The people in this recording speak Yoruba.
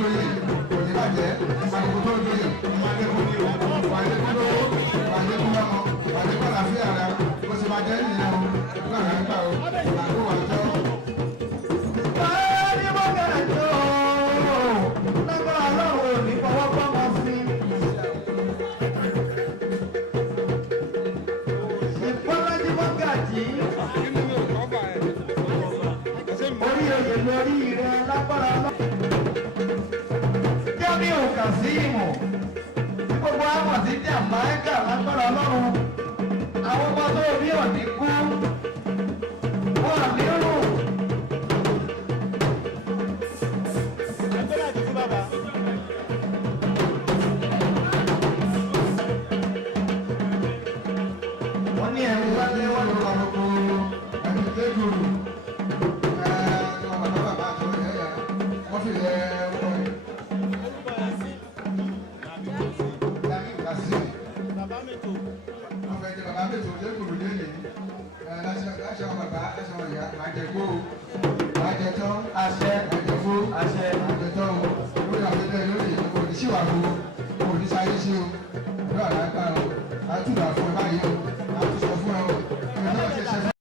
joyè kò ní bàjẹ́ àdìgbò tó joyè àdìgbò ní o àdìgbò lówó àdìgbò lọ́mọ àdìgbò àlàáfíà rẹ kò sì máa jẹ́ ìyẹn o lára ń gbà o àdìgbò wà jọ. báyọ̀ ní bọ́gà jọ lágbára ọlọ́run ò ní fọwọ́ pọ́nmọ́ sí. ìfọ́lájí bọ́gà jí orí oyè lórí rẹ lágbára ọlọ́run. Jamiu Kazeem tí gbogbo àwọn ti jẹ́ àmáríkà lágbára ọlọ́run àwọn ọmọ tó bí òní kú